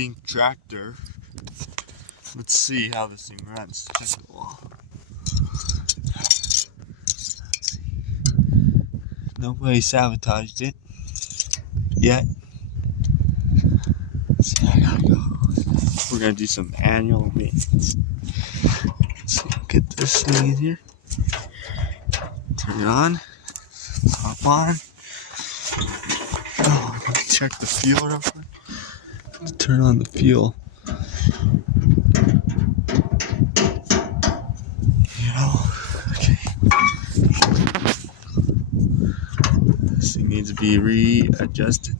pink tractor. Let's see how this thing runs. Just a while. Nobody sabotaged it yet. See, I gotta go. We're gonna do some annual maintenance. So get this thing in here. Turn it on. Hop on. Oh, let me check the fuel real quick. Turn on the fuel. Okay. This thing needs to be readjusted.